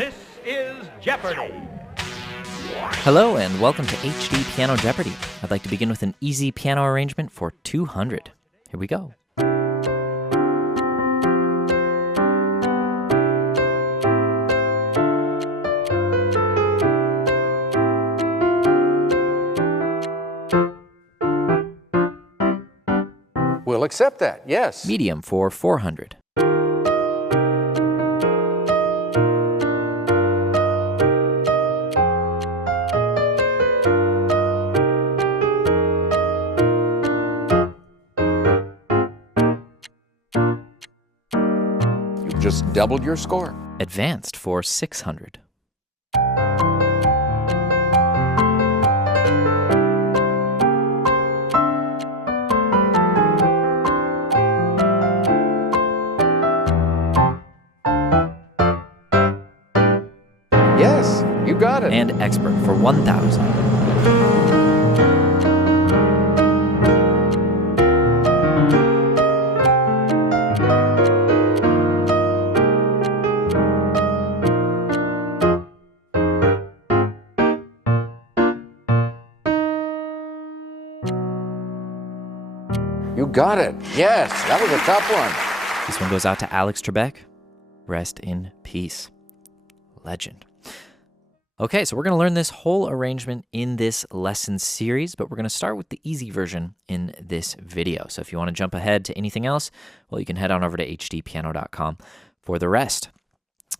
This is Jeopardy! Hello and welcome to HD Piano Jeopardy! I'd like to begin with an easy piano arrangement for 200. Here we go. We'll accept that, yes. Medium for 400. You just doubled your score. Advanced for 600. Yes, you got it. And expert for 1,000. You got it. Yes, that was a tough one. This one goes out to Alex Trebek. Rest in peace. Legend. Okay, so we're going to learn this whole arrangement in this lesson series, but we're going to start with the easy version in this video. So if you want to jump ahead to anything else, well, you can head on over to hdpiano.com for the rest.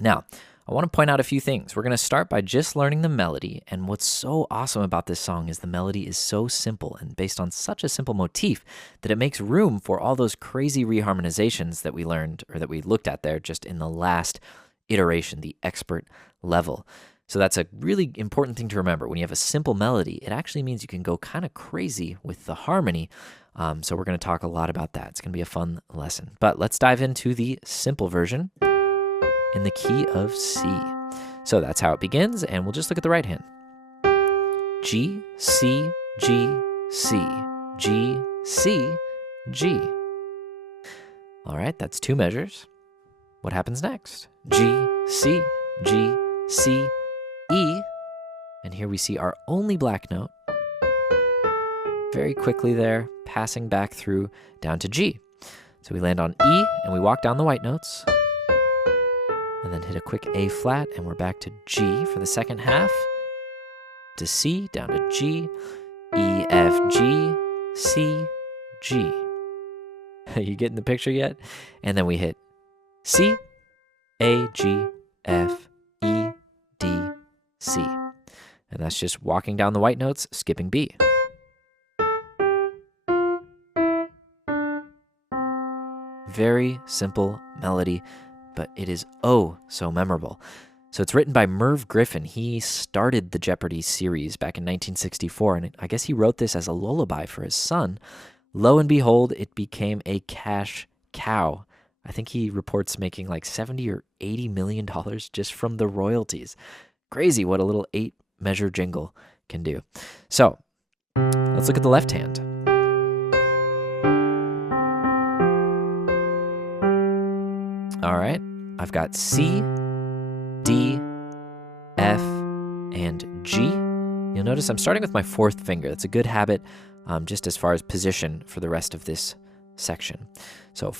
Now, I want to point out a few things. We're going to start by just learning the melody, and what's so awesome about this song is the melody is so simple and based on such a simple motif that it makes room for all those crazy reharmonizations that we learned, or that we looked at there just in the last iteration, the expert level. So that's a really important thing to remember. When you have a simple melody, it actually means you can go kind of crazy with the harmony. So we're going to talk a lot about that. It's going to be a fun lesson. But let's dive into the simple version in the key of C. So that's how it begins, and we'll just look at the right hand. G, C, G, C, G, C, G. All right, that's two measures. What happens next? G, C, G, C, E. And here we see our only black note. Very quickly there, passing back through down to G. So we land on E, and we walk down the white notes. And then hit a quick A flat, and we're back to G for the second half. To C, down to G, E, F, G, C, G. You getting the picture yet? And then we hit C, A, G, F, E, D, C. And that's just walking down the white notes, skipping B. Very simple melody, but it is oh so memorable. So it's written by Merv Griffin. He started the Jeopardy series back in 1964, and I guess he wrote this as a lullaby for his son. Lo and behold, it became a cash cow. I think he reports making like $70 or $80 million just from the royalties. Crazy what a little 8-measure jingle can do. So let's look at the left hand. All right, I've got C, D, F, and G. You'll notice I'm starting with my fourth finger. That's a good habit just as far as position for the rest of this section. So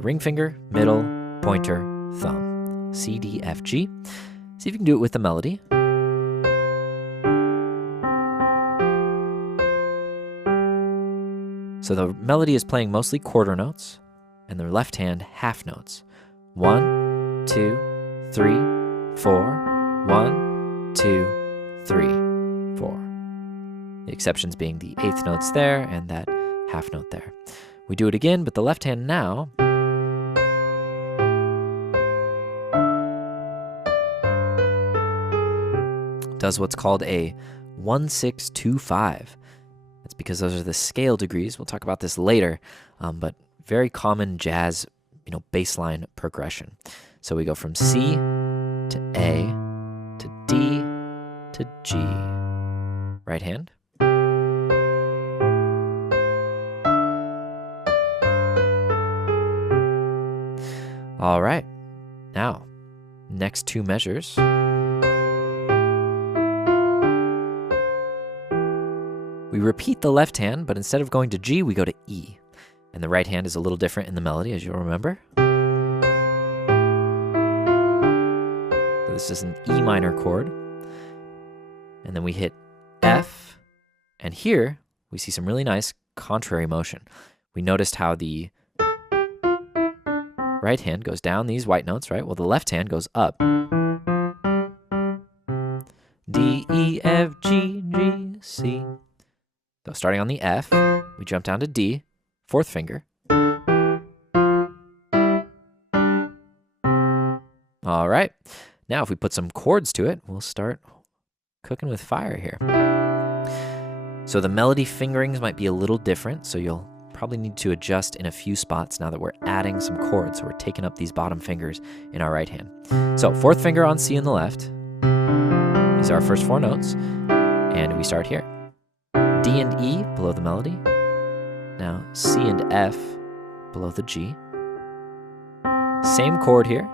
ring finger, middle, pointer, thumb. C, D, F, G. See if you can do it with the melody. So the melody is playing mostly quarter notes, and the left hand half notes. 1, 2, 3, 4. 1, 2, 3, 4. The exceptions being the eighth notes there and that half note there. We do it again, but the left hand now does what's called a 1-6-2-5. That's because those are the scale degrees. We'll talk about this later, but very common jazz, bass line progression. So we go from C to A to D to G. Right hand. All right. Now, next two measures. We repeat the left hand, but instead of going to G, we go to E. And the right hand is a little different in the melody, as you'll remember. So this is an E minor chord. And then we hit F. And here, we see some really nice contrary motion. We noticed how the right hand goes down these white notes, right? Well, the left hand goes up. D, E, F, G, G, C. So starting on the F, we jump down to D, fourth finger. All right. Now if we put some chords to it, we'll start cooking with fire here. So the melody fingerings might be a little different, so you'll probably need to adjust in a few spots now that we're adding some chords. So we're taking up these bottom fingers in our right hand. So fourth finger on C in the left. These are our first four notes. And we start here. D and E below the melody. Now C and F below the G. Same chord here.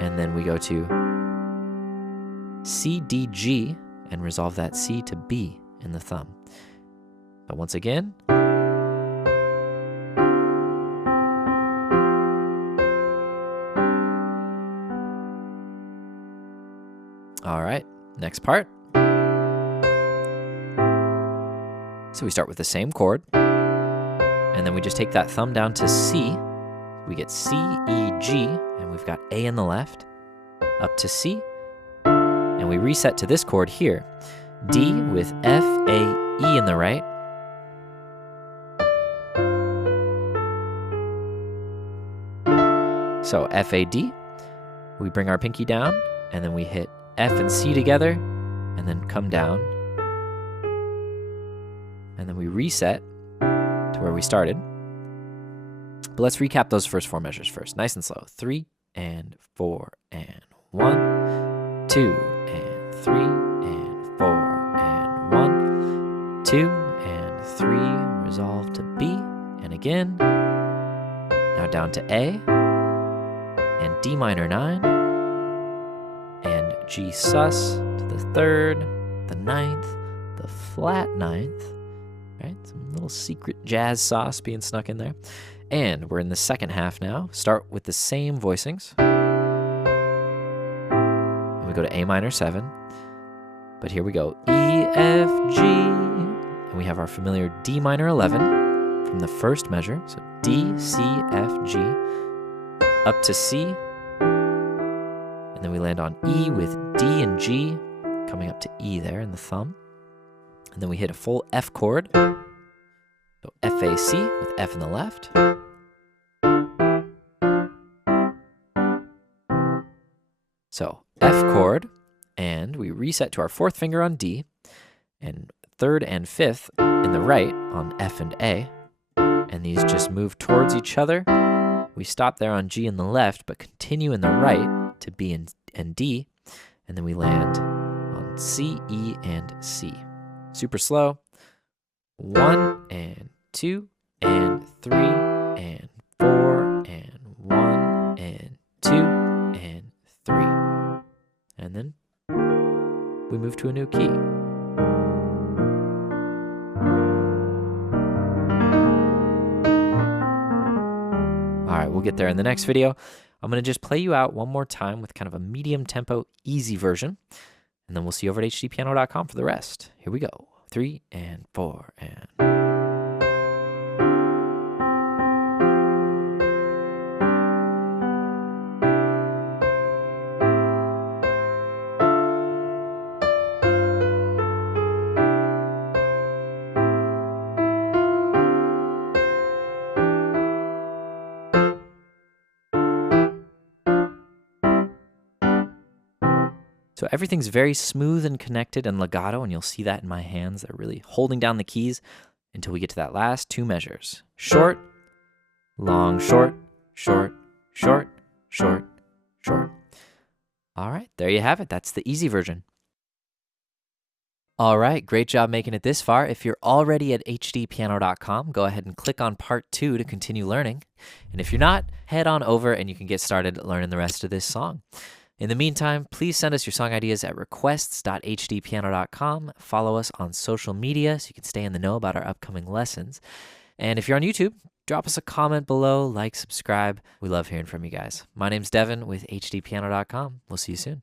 And then we go to C, D, G and resolve that C to B in the thumb. So once again. All right, next part. So we start with the same chord, and then we just take that thumb down to C. We get C, E, G, and we've got A in the left, up to C, and we reset to this chord here, D with F, A, E in the right, so F, A, D, we bring our pinky down, and then we hit F and C together, and then come down, and then we reset to where we started. But let's recap those first four measures first, nice and slow. 3 and 4 and 1, 2 and 3 and 4 and 1, 2 and 3, resolve to B, and again. Now down to A, and D minor 9, and G sus to the third, the ninth, the flat ninth, right? Some little secret jazz sauce being snuck in there. And we're in the second half now. Start with the same voicings. And we go to A minor 7. But here we go, E, F, G. And we have our familiar D minor 11 from the first measure. So D, C, F, G, up to C. And then we land on E with D and G, coming up to E there in the thumb. And then we hit a full F chord. So F, A, C with F in the left. So F chord, and we reset to our fourth finger on D, and third and fifth in the right on F and A. And these just move towards each other. We stop there on G in the left, but continue in the right to B and D. And then we land on C, E, and C. Super slow. 1 and 2 and 3 and 4 and 1 and 2 and 3. And then we move to a new key. All right, we'll get there in the next video. I'm going to just play you out one more time with kind of a medium tempo, easy version. And then we'll see you over at HDpiano.com for the rest. Here we go. 3 and 4 and... So everything's very smooth and connected and legato, and you'll see that in my hands. They're really holding down the keys until we get to that last two measures. Short, long, short, short, short, short, short. All right, there you have it. That's the easy version. All right, great job making it this far. If you're already at hdpiano.com, go ahead and click on part 2 to continue learning. And if you're not, head on over and you can get started learning the rest of this song. In the meantime, please send us your song ideas at requests.hdpiano.com. Follow us on social media so you can stay in the know about our upcoming lessons. And if you're on YouTube, drop us a comment below, like, subscribe. We love hearing from you guys. My name's Devin with hdpiano.com. We'll see you soon.